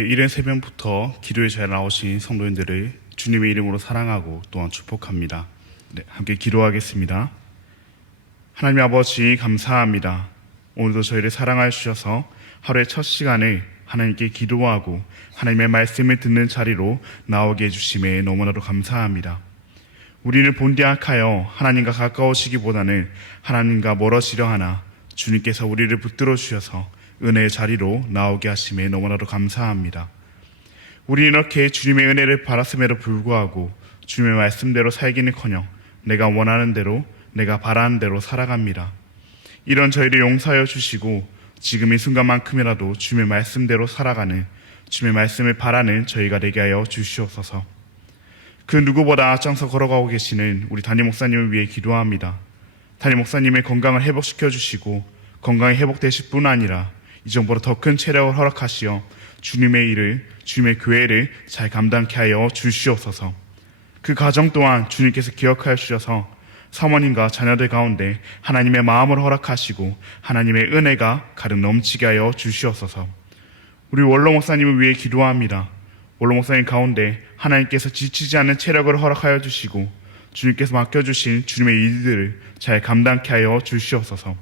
이른 새벽부터 기도에 잘 나오신 성도님들을 주님의 이름으로 사랑하고 또한 축복합니다. 함께 기도하겠습니다. 하나님 아버지 감사합니다. 오늘도 저희를 사랑하여 주셔서 하루의 첫 시간을 하나님께 기도하고 하나님의 말씀을 듣는 자리로 나오게 해주심에 너무나도 감사합니다. 우리는 본디악하여 하나님과 가까워지기보다는 하나님과 멀어지려 하나 주님께서 우리를 붙들어 주셔서 은혜의 자리로 나오게 하심에 너무나도 감사합니다. 우리는 이렇게 주님의 은혜를 받았음에도 불구하고 주님의 말씀대로 살기는커녕 내가 원하는 대로 내가 바라는 대로 살아갑니다. 이런 저희를 용서하여 주시고 지금 이 순간만큼이라도 주님의 말씀대로 살아가는 주님의 말씀을 바라는 저희가 되게 하여 주시옵소서. 그 누구보다 앞장서 걸어가고 계시는 우리 담임 목사님을 위해 기도합니다. 담임 목사님의 건강을 회복시켜 주시고 건강이 회복되실 뿐 아니라 이전보다 더 큰 체력을 허락하시어 주님의 일을, 주님의 교회를 잘 감당케 하여 주시옵소서. 그 가정 또한 주님께서 기억하여 주셔서 사모님과 자녀들 가운데 하나님의 마음을 허락하시고 하나님의 은혜가 가득 넘치게 하여 주시옵소서. 우리 원로 목사님을 위해 기도합니다. 원로 목사님 가운데 하나님께서 지치지 않는 체력을 허락하여 주시고 주님께서 맡겨주신 주님의 일들을 잘 감당케 하여 주시옵소서.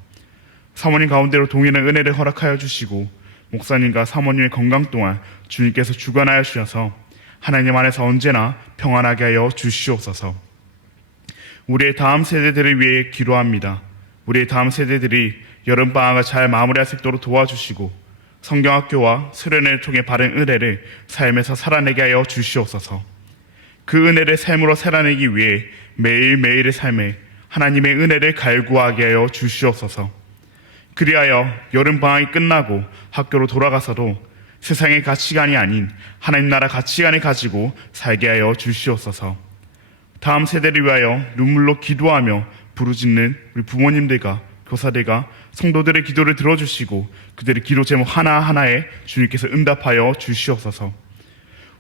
사모님 가운데로 동일한 은혜를 허락하여 주시고 목사님과 사모님의 건강 또한 주님께서 주관하여 주셔서 하나님 안에서 언제나 평안하게 하여 주시옵소서. 우리의 다음 세대들을 위해 기도합니다. 우리의 다음 세대들이 여름방학을 잘 마무리할 수 있도록 도와주시고 성경학교와 수련회를 통해 받은 은혜를 삶에서 살아내게 하여 주시옵소서. 그 은혜를 삶으로 살아내기 위해 매일매일의 삶에 하나님의 은혜를 갈구하게 하여 주시옵소서. 그리하여 여름방학이 끝나고 학교로 돌아가서도 세상의 가치관이 아닌 하나님 나라 가치관을 가지고 살게 하여 주시옵소서. 다음 세대를 위하여 눈물로 기도하며 부르짖는 우리 부모님들과 교사들과 성도들의 기도를 들어주시고 그들의 기도 제목 하나하나에 주님께서 응답하여 주시옵소서.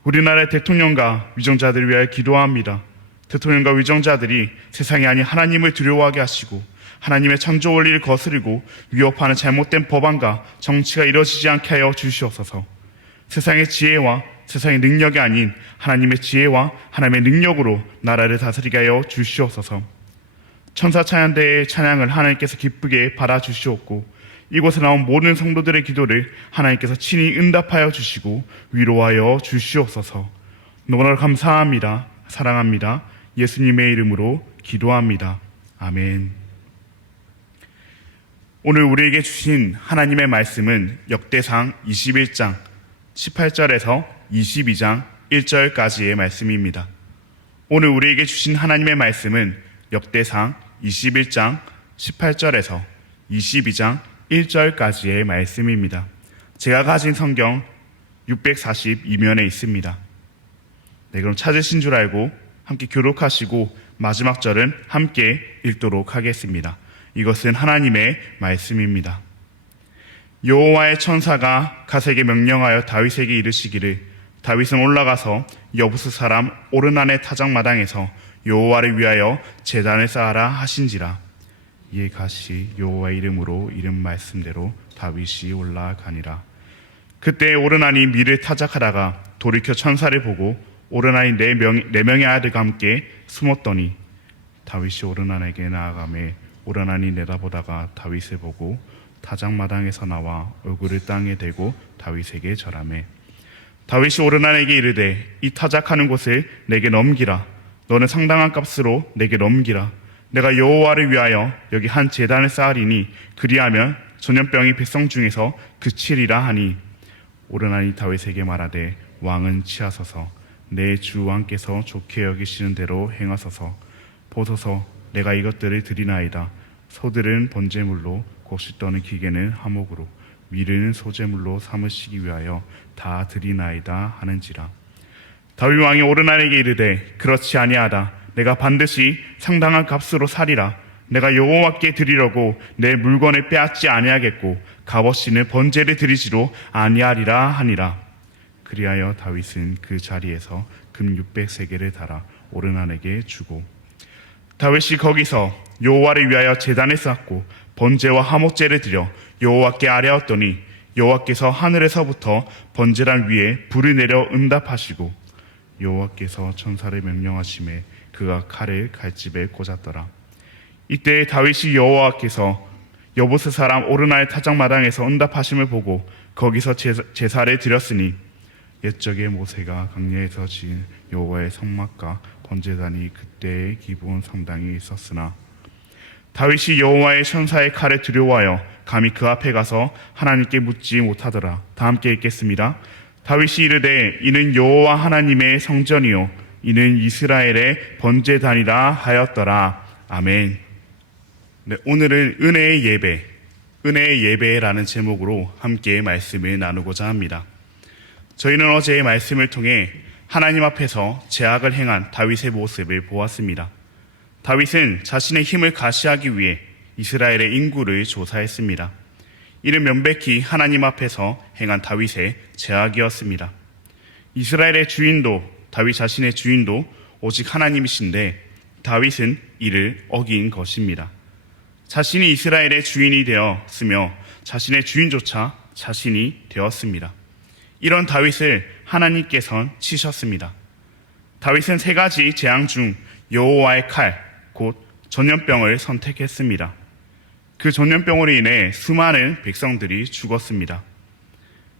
우리나라의 대통령과 위정자들을 위하여 기도합니다. 대통령과 위정자들이 세상이 아닌 하나님을 두려워하게 하시고 하나님의 창조 원리를 거스르고 위협하는 잘못된 법안과 정치가 이루어지지 않게 하여 주시옵소서. 세상의 지혜와 세상의 능력이 아닌 하나님의 지혜와 하나님의 능력으로 나라를 다스리게 하여 주시옵소서. 천사 찬양대의 찬양을 하나님께서 기쁘게 받아주시옵고 이곳에 나온 모든 성도들의 기도를 하나님께서 친히 응답하여 주시고 위로하여 주시옵소서. 너무나 감사합니다. 사랑합니다. 예수님의 이름으로 기도합니다. 아멘. 오늘 우리에게 주신 하나님의 말씀은 역대상 21장 18절에서 22장 1절까지의 말씀입니다. 오늘 우리에게 주신 하나님의 말씀은 역대상 21장 18절에서 22장 1절까지의 말씀입니다. 제가 가진 성경 642면에 있습니다. 그럼 찾으신 줄 알고 함께 교독하시고 마지막 절은 함께 읽도록 하겠습니다. 이것은 하나님의 말씀입니다. 여호와의 천사가 갓에게 명령하여 다윗에게 이르시기를 다윗은 올라가서 여부스 사람 오르난의 타작마당에서 여호와를 위하여 제단을 쌓아라 하신지라. 이에 갓이 여호와의 이름으로 이름 말씀대로 다윗이 올라가니라. 그때 오르난이 밀을 타작하다가 돌이켜 천사를 보고 오르난이 네 명의 아들과 함께 숨었더니 다윗이 오르난에게 나아가매 오르난이 내다보다가 다윗을 보고 타작마당에서 나와 얼굴을 땅에 대고 다윗에게 절하매 다윗이 오르난에게 이르되 이 타작하는 곳을 내게 넘기라. 너는 상당한 값으로 내게 넘기라. 내가 여호와를 위하여 여기 한 제단을 쌓으리니 그리하면 전염병이 백성 중에서 그치리라 하니 오르난이 다윗에게 말하되 왕은 취하소서 내 주 왕께서 좋게 여기시는 대로 행하소서. 보소서 내가 이것들을 드리나이다. 소들은 번제물로 곡식 떠는 기계는 화목으로 밀은 소제물로 삼으시기 위하여 다 드리나이다 하는지라. 다윗 왕이 오르난에게 이르되 그렇지 아니하다. 내가 반드시 상당한 값으로 사리라. 내가 여호와께 드리려고 내 물건을 빼앗지 아니하겠고 값없이는 번제를 드리지도 아니하리라 하니라. 그리하여 다윗은 그 자리에서 금 600세겔을 달아 오르난에게 주고 다윗이 거기서 여호와를 위하여 제단을 쌓고 번제와 화목제를 드려 여호와께 아뢰었더니 여호와께서 하늘에서부터 번제단 위에 불을 내려 응답하시고 여호와께서 천사를 명령하심에 그가 칼을 칼집에 꽂았더라. 이때 다윗이 여호와께서 여부스 사람 오르나의 타작마당에서 응답하심을 보고 거기서 제사를 드렸으니 옛적에 모세가 광야에서 지은 여호와의 성막과 번제단이 그때의 기분 상당히 있었으나 다윗이 여호와의 천사의 칼에 두려워하여 감히 그 앞에 가서 하나님께 묻지 못하더라. 다 함께 읽겠습니다. 다윗이 이르되 이는 여호와 하나님의 성전이요 이는 이스라엘의 번제단이라 하였더라. 아멘. 네, 오늘은 은혜의 예배라는 제목으로 함께 말씀을 나누고자 합니다. 저희는 어제의 말씀을 통해 하나님 앞에서 제악을 행한 다윗의 모습을 보았습니다. 다윗은 자신의 힘을 가시하기 위해 이스라엘의 인구를 조사했습니다. 이는 명백히 하나님 앞에서 행한 다윗의 제악이었습니다. 이스라엘의 주인도 다윗 자신의 주인도 오직 하나님이신데 다윗은 이를 어긴 것입니다. 자신이 이스라엘의 주인이 되었으며 자신의 주인조차 자신이 되었습니다. 이런 다윗을 하나님께서는 치셨습니다. 다윗은 세 가지 재앙 중 여호와의 칼, 곧 전염병을 선택했습니다. 그 전염병으로 인해 수많은 백성들이 죽었습니다.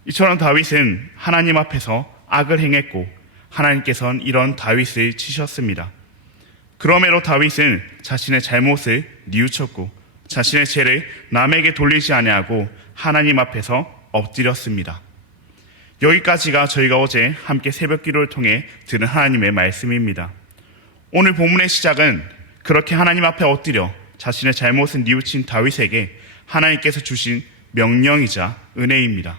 이처럼 다윗은 하나님 앞에서 악을 행했고 하나님께서는 이런 다윗을 치셨습니다. 그럼에도 다윗은 자신의 잘못을 뉘우쳤고 자신의 죄를 남에게 돌리지 아니하고 하나님 앞에서 엎드렸습니다. 여기까지가 저희가 어제 함께 새벽 기도를 통해 들은 하나님의 말씀입니다. 오늘 본문의 시작은 그렇게 하나님 앞에 엎드려 자신의 잘못을 뉘우친 다윗에게 하나님께서 주신 명령이자 은혜입니다.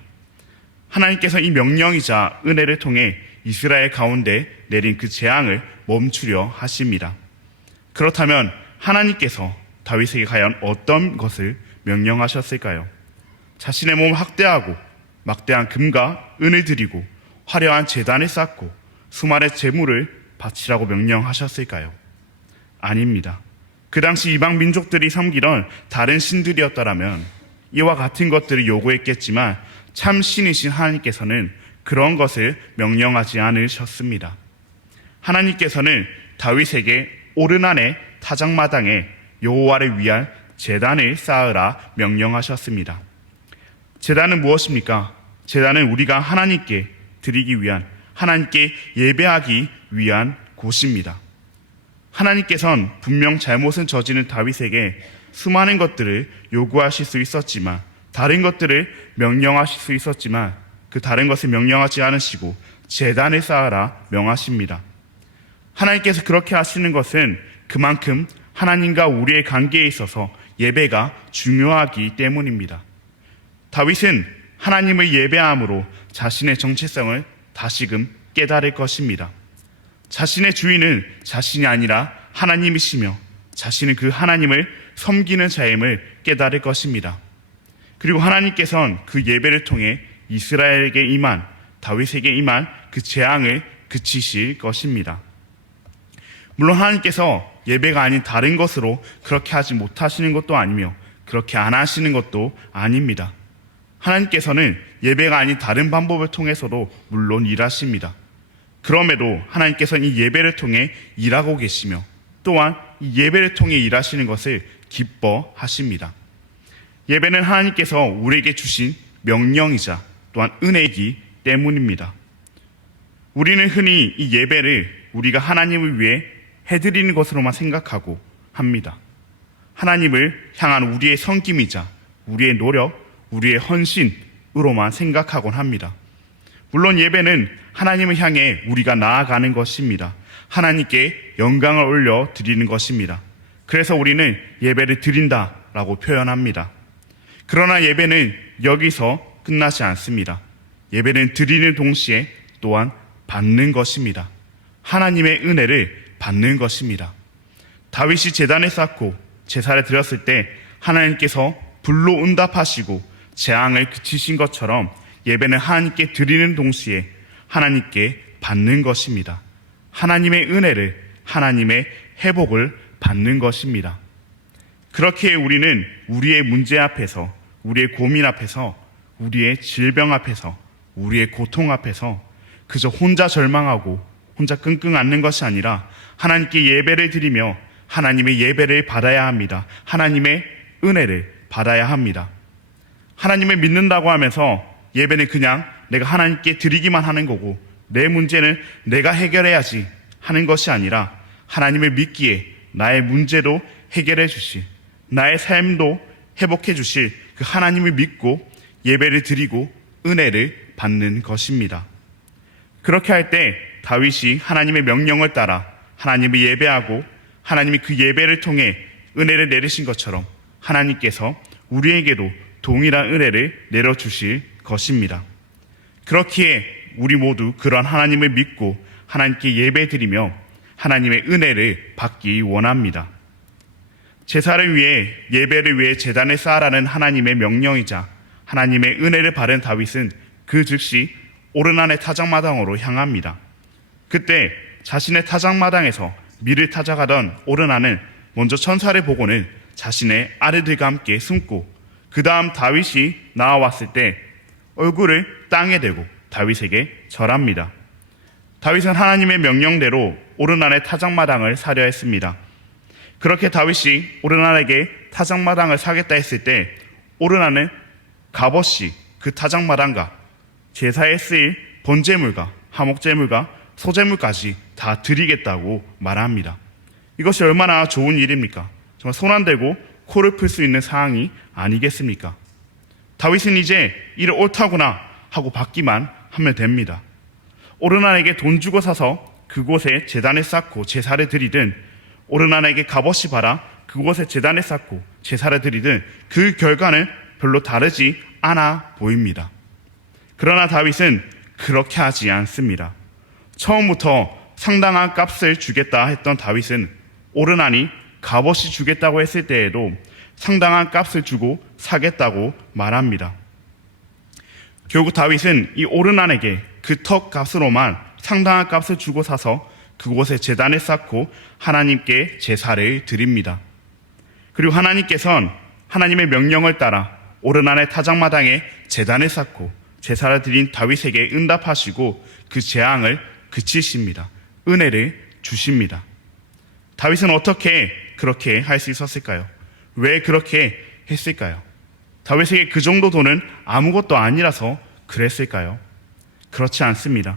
하나님께서 이 명령이자 은혜를 통해 이스라엘 가운데 내린 그 재앙을 멈추려 하십니다. 그렇다면 하나님께서 다윗에게 과연 어떤 것을 명령하셨을까요? 자신의 몸을 학대하고 막대한 금과 은을 드리고 화려한 제단을 쌓고 수많은 제물을 바치라고 명령하셨을까요? 아닙니다. 그 당시 이방 민족들이 섬기던 다른 신들이었더라면 이와 같은 것들을 요구했겠지만 참 신이신 하나님께서는 그런 것을 명령하지 않으셨습니다. 하나님께서는 다윗에게 오르난의 타작마당에 여호와를 위한 제단을 쌓으라 명령하셨습니다. 제단은 무엇입니까? 제단은 우리가 하나님께 드리기 위한, 하나님께 예배하기 위한 곳입니다. 하나님께서는 분명 잘못은 저지른 다윗에게 수많은 것들을 요구하실 수 있었지만, 다른 것들을 명령하실 수 있었지만 그 다른 것을 명령하지 않으시고 제단을 쌓으라 명하십니다. 하나님께서 그렇게 하시는 것은 그만큼 하나님과 우리의 관계에 있어서 예배가 중요하기 때문입니다. 다윗은 하나님을 예배함으로 자신의 정체성을 다시금 깨달을 것입니다. 자신의 주인은 자신이 아니라 하나님이시며 자신은 그 하나님을 섬기는 자임을 깨달을 것입니다. 그리고 하나님께서는 그 예배를 통해 이스라엘에게 임한, 다윗에게 임한 그 재앙을 그치실 것입니다. 물론 하나님께서 예배가 아닌 다른 것으로 그렇게 하지 못하시는 것도 아니며 그렇게 안 하시는 것도 아닙니다. 하나님께서는 예배가 아닌 다른 방법을 통해서도 물론 일하십니다. 그럼에도 하나님께서는 이 예배를 통해 일하고 계시며 또한 이 예배를 통해 일하시는 것을 기뻐하십니다. 예배는 하나님께서 우리에게 주신 명령이자 또한 은혜이기 때문입니다. 우리는 흔히 이 예배를 우리가 하나님을 위해 해드리는 것으로만 생각하고 합니다. 하나님을 향한 우리의 섬김이자 우리의 노력, 우리의 헌신으로만 생각하곤 합니다. 물론 예배는 하나님을 향해 우리가 나아가는 것입니다. 하나님께 영광을 올려 드리는 것입니다. 그래서 우리는 예배를 드린다라고 표현합니다. 그러나 예배는 여기서 끝나지 않습니다. 예배는 드리는 동시에 또한 받는 것입니다. 하나님의 은혜를 받는 것입니다. 다윗이 제단을 쌓고 제사를 드렸을 때 하나님께서 불로 응답하시고 재앙을 그치신 것처럼 예배는 하나님께 드리는 동시에 하나님께 받는 것입니다. 하나님의 은혜를, 하나님의 회복을 받는 것입니다. 그렇게 우리는 우리의 문제 앞에서, 우리의 고민 앞에서 우리의 질병 앞에서, 우리의 고통 앞에서 그저 혼자 절망하고 혼자 끙끙 앓는 것이 아니라 하나님께 예배를 드리며 하나님의 예배를 받아야 합니다. 하나님의 은혜를 받아야 합니다. 하나님을 믿는다고 하면서 예배는 그냥 내가 하나님께 드리기만 하는 거고 내 문제는 내가 해결해야지 하는 것이 아니라 하나님을 믿기에 나의 문제도 해결해 주실, 나의 삶도 회복해 주실 그 하나님을 믿고 예배를 드리고 은혜를 받는 것입니다. 그렇게 할 때 다윗이 하나님의 명령을 따라 하나님을 예배하고 하나님이 그 예배를 통해 은혜를 내리신 것처럼 하나님께서 우리에게도 동일한 은혜를 내려주실 것입니다. 그렇기에 우리 모두 그러한 하나님을 믿고 하나님께 예배드리며 하나님의 은혜를 받기 원합니다. 제사를 위해, 예배를 위해 제단을 쌓으라는 하나님의 명령이자 하나님의 은혜를 받은 다윗은 그 즉시 오르난의 타작마당으로 향합니다. 그때 자신의 타작마당에서 밀을 타작하던 오르난은 먼저 천사를 보고는 자신의 아들들과 함께 숨고 그 다음 다윗이 나와왔을 때 얼굴을 땅에 대고 다윗에게 절합니다. 다윗은 하나님의 명령대로 오르난의 타작마당을 사려 했습니다. 그렇게 다윗이 오르난에게 타작마당을 사겠다 했을 때 오르난은 값없이 그 타작마당과 제사에 쓰일 번제물과 화목제물과 소제물까지 다 드리겠다고 말합니다. 이것이 얼마나 좋은 일입니까? 정말 손 안 대고 코를 풀 수 있는 상황이 아니겠습니까? 다윗은 이제 이를 옳다구나 하고 받기만 하면 됩니다. 오르난에게 돈 주고 사서 그곳에 제단을 쌓고 제사를 드리든 오르난에게 값없이 받아 그곳에 제단을 쌓고 제사를 드리든 그 결과는 별로 다르지 않아 보입니다. 그러나 다윗은 그렇게 하지 않습니다. 처음부터 상당한 값을 주겠다 했던 다윗은 오르난이 값없이 주겠다고 했을 때에도 상당한 값을 주고 사겠다고 말합니다. 결국 다윗은 이 오르난에게 그 턱 값으로만 상당한 값을 주고 사서 그곳에 제단을 쌓고 하나님께 제사를 드립니다. 그리고 하나님께서는 하나님의 명령을 따라 오르난의 타작마당에 제단을 쌓고 제사를 드린 다윗에게 응답하시고 그 재앙을 그치십니다. 은혜를 주십니다. 다윗은 어떻게 그렇게 할 수 있었을까요? 왜 그렇게 했을까요? 다윗에게 그 정도 돈은 아무것도 아니라서 그랬을까요? 그렇지 않습니다.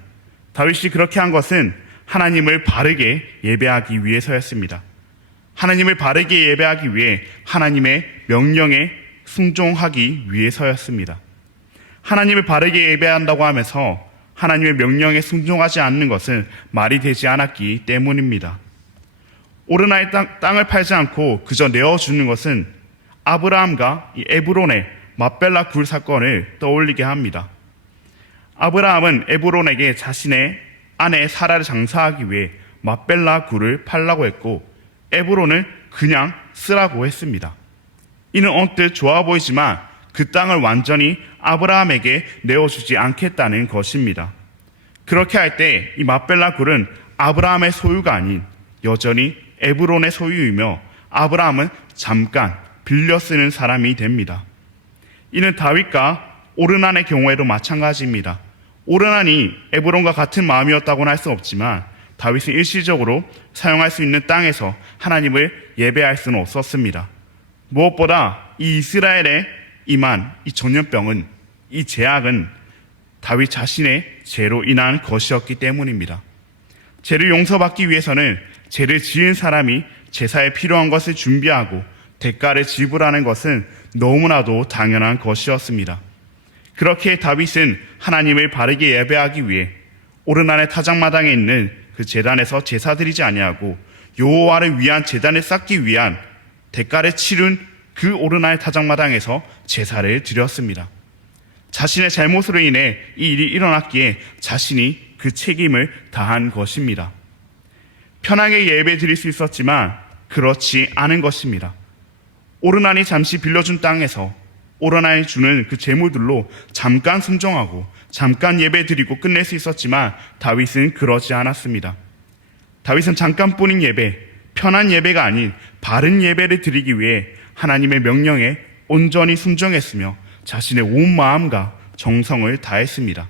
다윗이 그렇게 한 것은 하나님을 바르게 예배하기 위해서였습니다. 하나님을 바르게 예배하기 위해 하나님의 명령에 순종하기 위해서였습니다. 하나님을 바르게 예배한다고 하면서 하나님의 명령에 순종하지 않는 것은 말이 되지 않았기 때문입니다. 오르나의 땅을 팔지 않고 그저 내어주는 것은 아브라함과 이 에브론의 맏벨라 굴 사건을 떠올리게 합니다. 아브라함은 에브론에게 자신의 아내 사라를 장사하기 위해 맏벨라 굴을 팔라고 했고 에브론을 그냥 쓰라고 했습니다. 이는 언뜻 좋아 보이지만 그 땅을 완전히 아브라함에게 내어주지 않겠다는 것입니다. 그렇게 할 때 이 맏벨라 굴은 아브라함의 소유가 아닌 여전히 에브론의 소유이며 아브라함은 잠깐 빌려 쓰는 사람이 됩니다. 이는 다윗과 오르난의 경우에도 마찬가지입니다. 오르난이 에브론과 같은 마음이었다고는 할 수 없지만 다윗은 일시적으로 사용할 수 있는 땅에서 하나님을 예배할 수는 없었습니다. 무엇보다 이 이스라엘에 임한 이 전염병은, 이 재앙은 다윗 자신의 죄로 인한 것이었기 때문입니다. 죄를 용서받기 위해서는 죄를 지은 사람이 제사에 필요한 것을 준비하고 대가를 지불하는 것은 너무나도 당연한 것이었습니다. 그렇게 다윗은 하나님을 바르게 예배하기 위해 오르난의 타작마당에 있는 그 제단에서 제사 드리지 아니하고 여호와를 위한 제단을 쌓기 위한 대가를 치른 그 오르난의 타작마당에서 제사를 드렸습니다. 자신의 잘못으로 인해 이 일이 일어났기에 자신이 그 책임을 다한 것입니다. 편하게 예배 드릴 수 있었지만 그렇지 않은 것입니다. 오르난이 잠시 빌려준 땅에서 오르난이 주는 그 재물들로 잠깐 순종하고 잠깐 예배 드리고 끝낼 수 있었지만 다윗은 그러지 않았습니다. 다윗은 잠깐뿐인 예배, 편한 예배가 아닌 바른 예배를 드리기 위해 하나님의 명령에 온전히 순종했으며 자신의 온 마음과 정성을 다했습니다.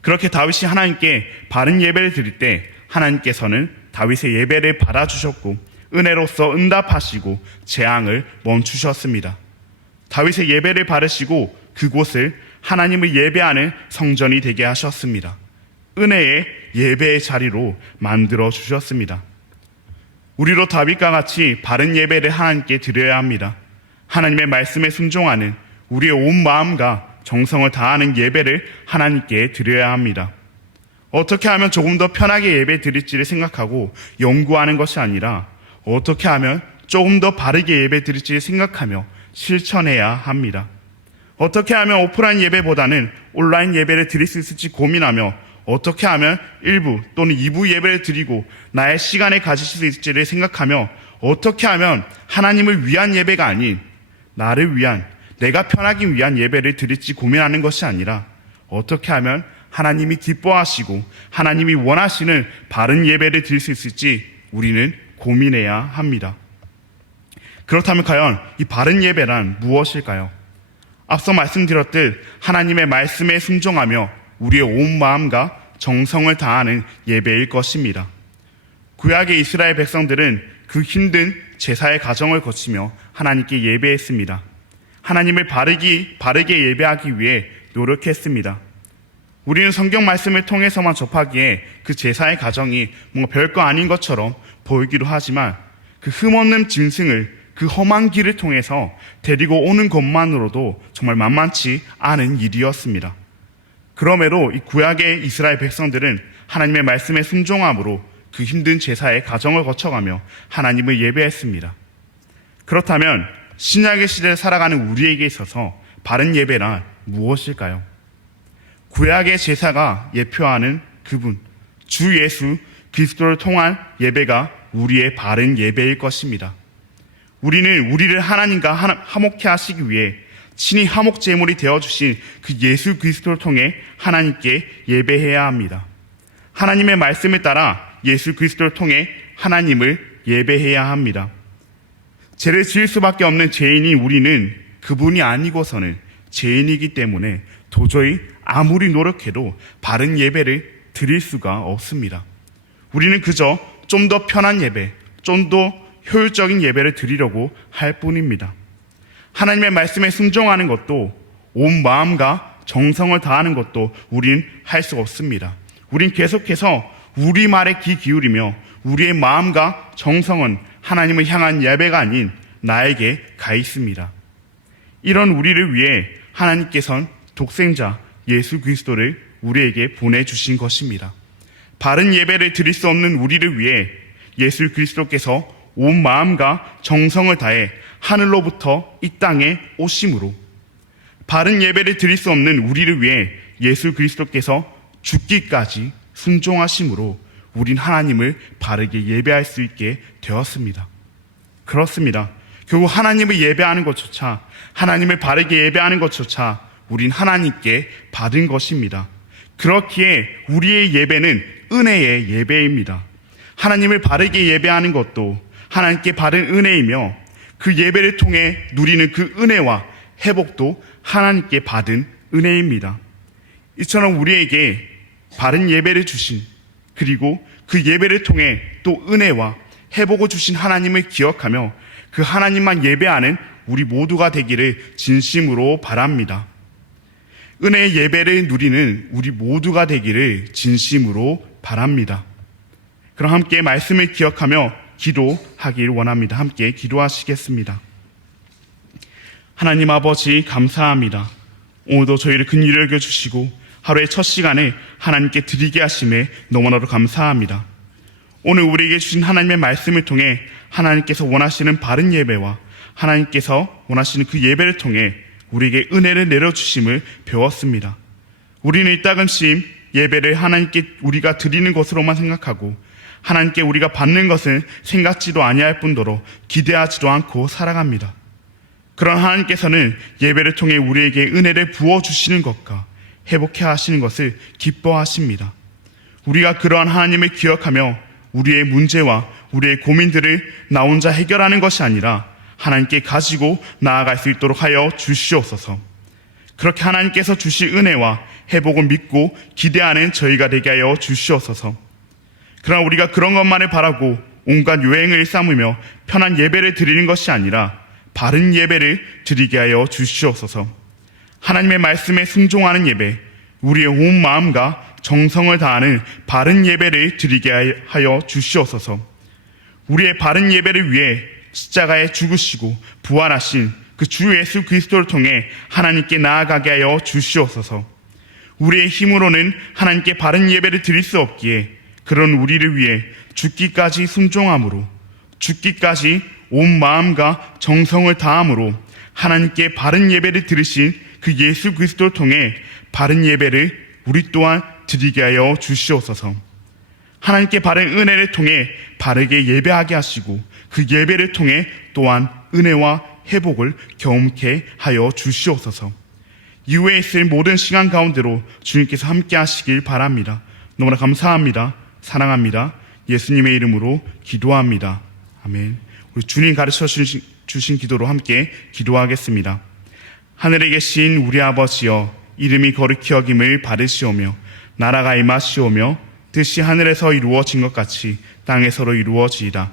그렇게 다윗이 하나님께 바른 예배를 드릴 때 하나님께서는 다윗의 예배를 받아주셨고 은혜로서 응답하시고 재앙을 멈추셨습니다. 다윗의 예배를 받으시고 그곳을 하나님을 예배하는 성전이 되게 하셨습니다. 은혜의 예배의 자리로 만들어 주셨습니다. 우리로 다윗과 같이 바른 예배를 하나님께 드려야 합니다. 하나님의 말씀에 순종하는 우리의 온 마음과 정성을 다하는 예배를 하나님께 드려야 합니다. 어떻게 하면 조금 더 편하게 예배 드릴지를 생각하고 연구하는 것이 아니라 어떻게 하면 조금 더 바르게 예배 드릴지를 생각하며 실천해야 합니다. 어떻게 하면 오프라인 예배보다는 온라인 예배를 드릴 수 있을지 고민하며 어떻게 하면 1부 또는 2부 예배를 드리고 나의 시간을 가질 수 있을지를 생각하며 어떻게 하면 하나님을 위한 예배가 아닌 나를 위한, 내가 편하기 위한 예배를 드릴지 고민하는 것이 아니라 어떻게 하면 하나님이 기뻐하시고 하나님이 원하시는 바른 예배를 드릴 수 있을지 우리는 고민해야 합니다. 그렇다면 과연 이 바른 예배란 무엇일까요? 앞서 말씀드렸듯 하나님의 말씀에 순종하며 우리의 온 마음과 정성을 다하는 예배일 것입니다. 구약의 이스라엘 백성들은 그 힘든 제사의 과정을 거치며 하나님께 예배했습니다. 하나님을 바르게 예배하기 위해 노력했습니다. 우리는 성경 말씀을 통해서만 접하기에 그 제사의 과정이 뭔가 별거 아닌 것처럼 보이기도 하지만 그 흠없는 짐승을 그 험한 길을 통해서 데리고 오는 것만으로도 정말 만만치 않은 일이었습니다. 그러므로 이 구약의 이스라엘 백성들은 하나님의 말씀에 순종함으로 그 힘든 제사의 과정을 거쳐가며 하나님을 예배했습니다. 그렇다면 신약의 시대를 살아가는 우리에게 있어서 바른 예배란 무엇일까요? 구약의 제사가 예표하는 그분, 주 예수 그리스도를 통한 예배가 우리의 바른 예배일 것입니다. 우리는 우리를 하나님과 화목케 하시기 위해 친히 화목 제물이 되어주신 그 예수 그리스도를 통해 하나님께 예배해야 합니다. 하나님의 말씀에 따라 예수 그리스도를 통해 하나님을 예배해야 합니다. 죄를 지을 수밖에 없는 죄인인 우리는 그분이 아니고서는 죄인이기 때문에 도저히 아무리 노력해도 바른 예배를 드릴 수가 없습니다. 우리는 그저 좀 더 편한 예배, 좀 더 효율적인 예배를 드리려고 할 뿐입니다. 하나님의 말씀에 순종하는 것도 온 마음과 정성을 다하는 것도 우린 할 수 없습니다. 우린 계속해서 우리 말에 귀 기울이며 우리의 마음과 정성은 하나님을 향한 예배가 아닌 나에게 가 있습니다. 이런 우리를 위해 하나님께서는 독생자 예수 그리스도를 우리에게 보내주신 것입니다. 바른 예배를 드릴 수 없는 우리를 위해 예수 그리스도께서 온 마음과 정성을 다해 하늘로부터 이 땅에 오심으로 바른 예배를 드릴 수 없는 우리를 위해 예수 그리스도께서 죽기까지 순종하심으로 우린 하나님을 바르게 예배할 수 있게 되었습니다. 그렇습니다. 결국 하나님을 예배하는 것조차, 하나님을 바르게 예배하는 것조차 우린 하나님께 받은 것입니다. 그렇기에 우리의 예배는 은혜의 예배입니다. 하나님을 바르게 예배하는 것도 하나님께 받은 은혜이며 그 예배를 통해 누리는 그 은혜와 회복도 하나님께 받은 은혜입니다. 이처럼 우리에게 바른 예배를 주신, 그리고 그 예배를 통해 또 은혜와 회복을 주신 하나님을 기억하며 그 하나님만 예배하는 우리 모두가 되기를 진심으로 바랍니다. 은혜의 예배를 누리는 우리 모두가 되기를 진심으로 바랍니다. 그럼 함께 말씀을 기억하며 기도하길 원합니다. 함께 기도하시겠습니다. 하나님 아버지 감사합니다. 오늘도 저희를 긍휼히 여겨주시고 하루의 첫 시간에 하나님께 드리게 하심에 너무나도 감사합니다. 오늘 우리에게 주신 하나님의 말씀을 통해 하나님께서 원하시는 바른 예배와 하나님께서 원하시는 그 예배를 통해 우리에게 은혜를 내려주심을 배웠습니다. 우리는 이따금씩 예배를 하나님께 우리가 드리는 것으로만 생각하고 하나님께 우리가 받는 것은 생각지도 아니할 뿐더러 기대하지도 않고 살아갑니다. 그런 하나님께서는 예배를 통해 우리에게 은혜를 부어주시는 것과 회복해 하시는 것을 기뻐하십니다. 우리가 그러한 하나님을 기억하며 우리의 문제와 우리의 고민들을 나 혼자 해결하는 것이 아니라 하나님께 가지고 나아갈 수 있도록 하여 주시옵소서. 그렇게 하나님께서 주실 은혜와 회복을 믿고 기대하는 저희가 되게 하여 주시옵소서. 그러나 우리가 그런 것만을 바라고 온갖 요행을 삼으며 편한 예배를 드리는 것이 아니라 바른 예배를 드리게 하여 주시옵소서. 하나님의 말씀에 순종하는 예배, 우리의 온 마음과 정성을 다하는 바른 예배를 드리게 하여 주시옵소서. 우리의 바른 예배를 위해 십자가에 죽으시고 부활하신 그 주 예수 그리스도를 통해 하나님께 나아가게 하여 주시옵소서. 우리의 힘으로는 하나님께 바른 예배를 드릴 수 없기에 그런 우리를 위해 죽기까지 순종함으로, 죽기까지 온 마음과 정성을 다함으로 하나님께 바른 예배를 드리신 그 예수 그리스도를 통해 바른 예배를 우리 또한 드리게 하여 주시옵소서. 하나님께 바른 은혜를 통해 바르게 예배하게 하시고 그 예배를 통해 또한 은혜와 회복을 경험케 하여 주시옵소서. 이후에 있을 모든 시간 가운데로 주님께서 함께 하시길 바랍니다. 너무나 감사합니다. 사랑합니다. 예수님의 이름으로 기도합니다. 아멘. 우리 주님 가르쳐 주신 기도로 함께 기도하겠습니다. 하늘에 계신 우리 아버지여, 이름이 거룩히 여김을 받으시오며 나라가 임하시오며 뜻이 하늘에서 이루어진 것 같이 땅에서도 이루어지이다.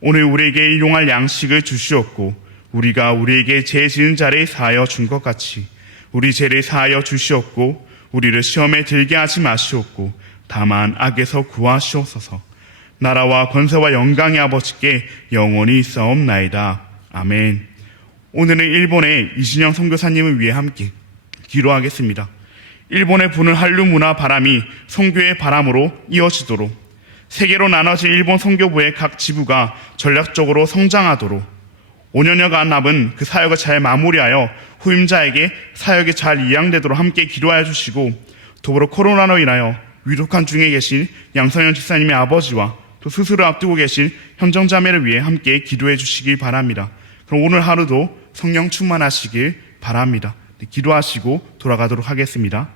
오늘 우리에게 일용할 양식을 주시옵고 우리가 우리에게 죄 지은 자를 사하여 준 것 같이 우리 죄를 사하여 주시옵고 우리를 시험에 들게 하지 마시옵고 다만 악에서 구하시옵소서. 나라와 권세와 영광의 아버지께 영원히 있사옵나이다. 아멘. 오늘은 일본의 이진영 선교사님을 위해 함께 기도하겠습니다. 일본의 부는 한류 문화 바람이 선교의 바람으로 이어지도록, 세계로 나눠진 일본 선교부의 각 지부가 전략적으로 성장하도록 5년여간 남은 그 사역을 잘 마무리하여 후임자에게 사역이 잘 이양되도록 함께 기도하여 주시고, 더불어 코로나로 인하여 위독한 중에 계신 양성현 집사님의 아버지와 또 수술을 앞두고 계신 현정자매를 위해 함께 기도해 주시길 바랍니다. 그럼 오늘 하루도 성령 충만하시길 바랍니다. 기도하시고 돌아가도록 하겠습니다.